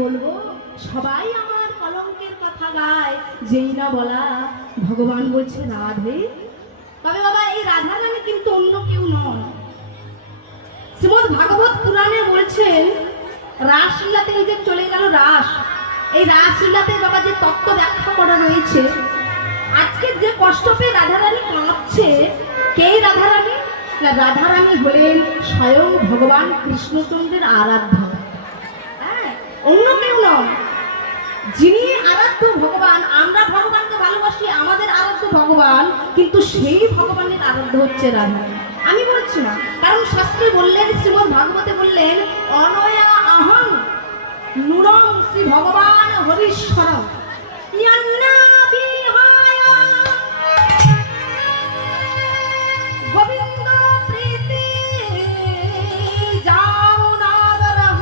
বলবো? সবাই আমার কলঙ্কের কথা গায়, যেই না বলা ভগবান বলছে রাধে। তবে বাবা এই রাধা রানী কিন্তু অন্য কেউ নয়। শ্রীমদ্ ভাগবত পুরাণে বলছেন রাসলীলাতে এই যে চলে গেল রাস, এই রাসলীলাতে বাবা যে তত্ত্ব ব্যাখ্যা করা রয়েছে, আজকে যে কষ্ট পেয়ে রাধারানী কাঁদছে, কে রাধারানী? রাধারানী হলেন স্বয়ং ভগবান কৃষ্ণচন্দ্রের আরাধ্যা। হ্যাঁ, অন্য কেউ নয়। যিনি আরাধ্য ভগবান, আমরা ভগবানকে ভালোবাসি, আমাদের আরাধ্য ভগবান, কিন্তু সেই ভগবানের আরাধ্য হচ্ছে রাধা। আমি বলছি না, কারণ শাস্ত্রে বললেন, শ্রীমদ্ ভাগবতে বললেন, অনয়া আহং নুরং শ্রী ভগবান হরিশ্বর ইয়ান্না বিহায় গোবিন্দ প্রীতি জাউনাদরহ।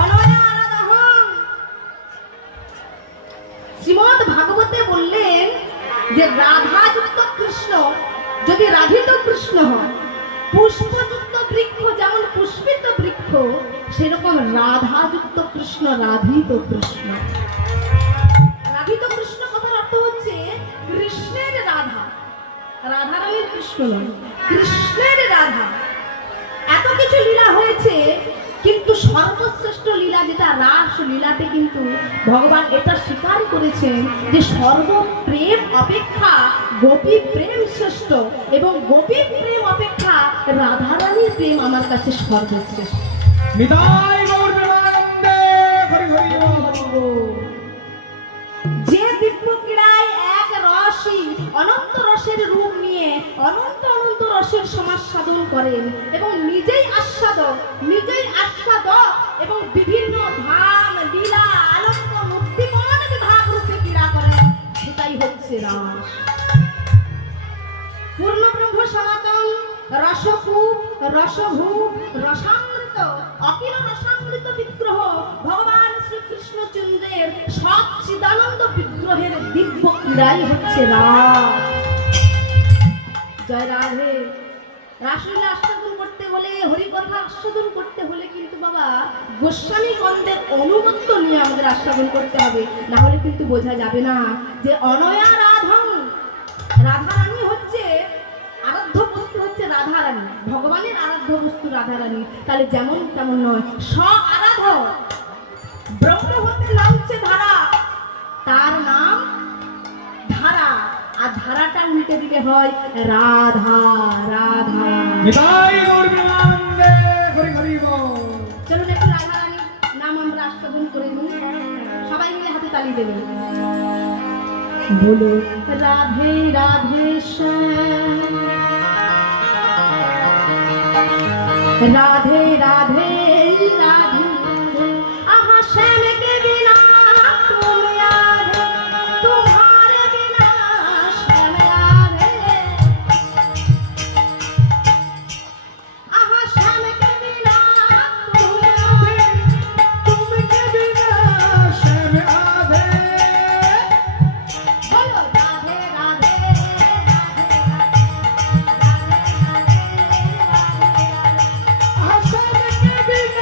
অনয়া আরাধহং, শ্রীমদ্ ভাগবতে বললেন যে রাধাযুক্ত কৃষ্ণ যদি রাধিত কৃষ্ণ হয়, পুষ্পযুক্ত বৃক্ষ যেমন পুষ্পিত বৃক্ষ, সেরকম রাধাযুক্ত কৃষ্ণ রাধিত কৃষ্ণ। রাধিত কৃষ্ণ কথার অর্থ হচ্ছে কৃষ্ণের রাধা, রাধারানীর কৃষ্ণ নয়, কৃষ্ণের রাধা। এত কিছু লীলা হয়েছে, কিন্তু সর্বশ্রেষ্ঠ লীলা যেটা রাস লীলাতে, কিন্তু ভগবান এটা স্বীকার করেছেন যে সর্বপ্রেম অপেক্ষা গোপী প্রেম শ্রেষ্ঠ, এবং গোপী প্রেম অপেক্ষা রাধারানীর প্রেম আমার কাছে সর্বশ্রেষ্ঠ। যে দিব্য ক্রীড়ায় এক রসই অনন্ত রসের রূপ নিয়ে অনন্ত অনন্ত রসের সমাস্বাদন করেন, এবং নিজেই আস্বাদক এবং বিভিন্ন ধাম লীলা আনন্দ মুক্তিমন বিভাগ রূপে ক্রীড়া করেন, সেটাই হচ্ছে রাস। পূর্ণ ব্রহ্ম সনাতন রসকূপ রসভূ রসামৃত অকিল রসামৃত বিগ্রহ ভগবান শ্রীকৃষ্ণচন্দ্রের সচ্চিদানন্দ বিগ্রহের দিব্য ক্রীড়াই হচ্ছে রাস। জয় রাধে। রাসলীলা আস্বাদন করতে হলে, হরিকথা আস্বাদন করতে হলে কিন্তু বাবা গোস্বামীগণদের অনুগত্য নিয়ে আমাদের আস্বাদন করতে হবে, না হলে কিন্তু বোঝা যাবে না যে অনয়া রাধং, রাধারানী হচ্ছে আরাধ্য বস্তু, হচ্ছে রাধারানী, ভগবানের আরাধ্য বস্তু রাধারানী। তাহলে যেমন তেমন নয়, স্ব আরাধ্য। ব্রহ্ম হতে নামছে ধারা, তার নাম ধারা, আর ধারাটা উল্টে দিলে হয় রাধা। রাধা চলুন একটু রাধারানীর নাম আমরা আস্বাদন করে নিই, সবাই মিলে হাতে তালি দেবেন। বলো রাধে রাধে শ্যাম, রাধে রাধে রাধে, আহা শ্যাম के बिना तुम यारे, तुम्हारे बिना श्याम यारे, आहा श्याम के बिना तुम यारे, तुमके बिना श्याम आधे। बोलो राधे राधे श्याम के बिना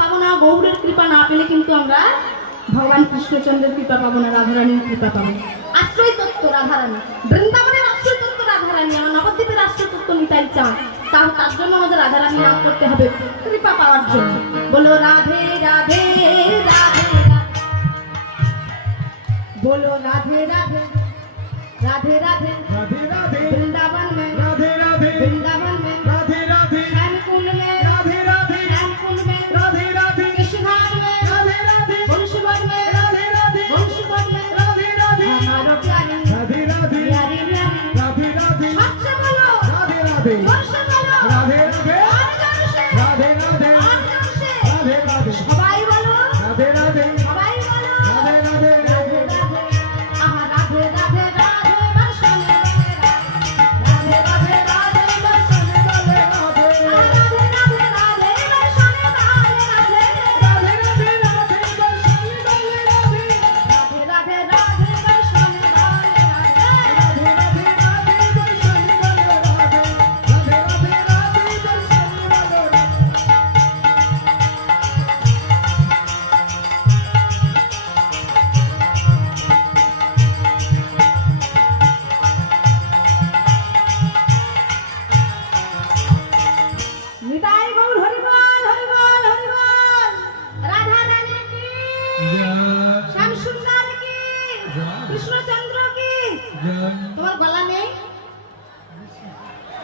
পাবো না, গৌরের কৃপা না পেলে কিন্তু আমরা ভগবান কৃষ্ণচন্দ্রের কৃপা পাবো না, রাধারানীর কৃপা পাবো। আশ্রয় তত্ত্ব রাধারানী, বৃন্দাবনের আশ্রয় তত্ত্ব রাধারানী, আমার নবদ্বীপের আশ্রয় তত্ত্ব নিতাই চান। তার জন্য আমাদের রাধারানী লাভ করতে হবে কৃপা পাওয়ার জন্য। বলো রাধে রাধে রাধে बोलो राधे राधे राधे राधे राधे राधे वृंदावन में राधे राधे वृंदावन में राधे राधे श्याम कुंड में राधे राधे श्याम कुंड में राधे राधे कृष्णघाट में राधे राधे वंशीवन में राधे राधे वंशीवन में राधे राधे हमारो प्यारी राधे राधे प्यारी प्यारी राधे राधे अच्छा बोलो राधे राधे जोर से बोलो राधे राधे और जोर से राधे राधे और जोर से राधे राधे सबाई बोलो राधे राधे सबाई बोलो राधे राधे राधे राधे आहा राधे राधे राधे बरसाने वाले राधे राधे राधे बरसाने वाले राधे आहा राधे राधे राधे बरसाने वाले राधे राधे राधे राधे बरसाने वाले राधे राधे राधे राधे बरसाने वाले राधे राधे राधे राधे बरसाने वाले राधे राधे राधे राधे बरसाने वाले राधे নিতাই গৌর হরিবল হরিবল হরিবল রাধা রানী কি শ্যাম সুন্দর কি কৃষ্ণচন্দ্র কি তোমার গলা নেই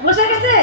বসে গেছে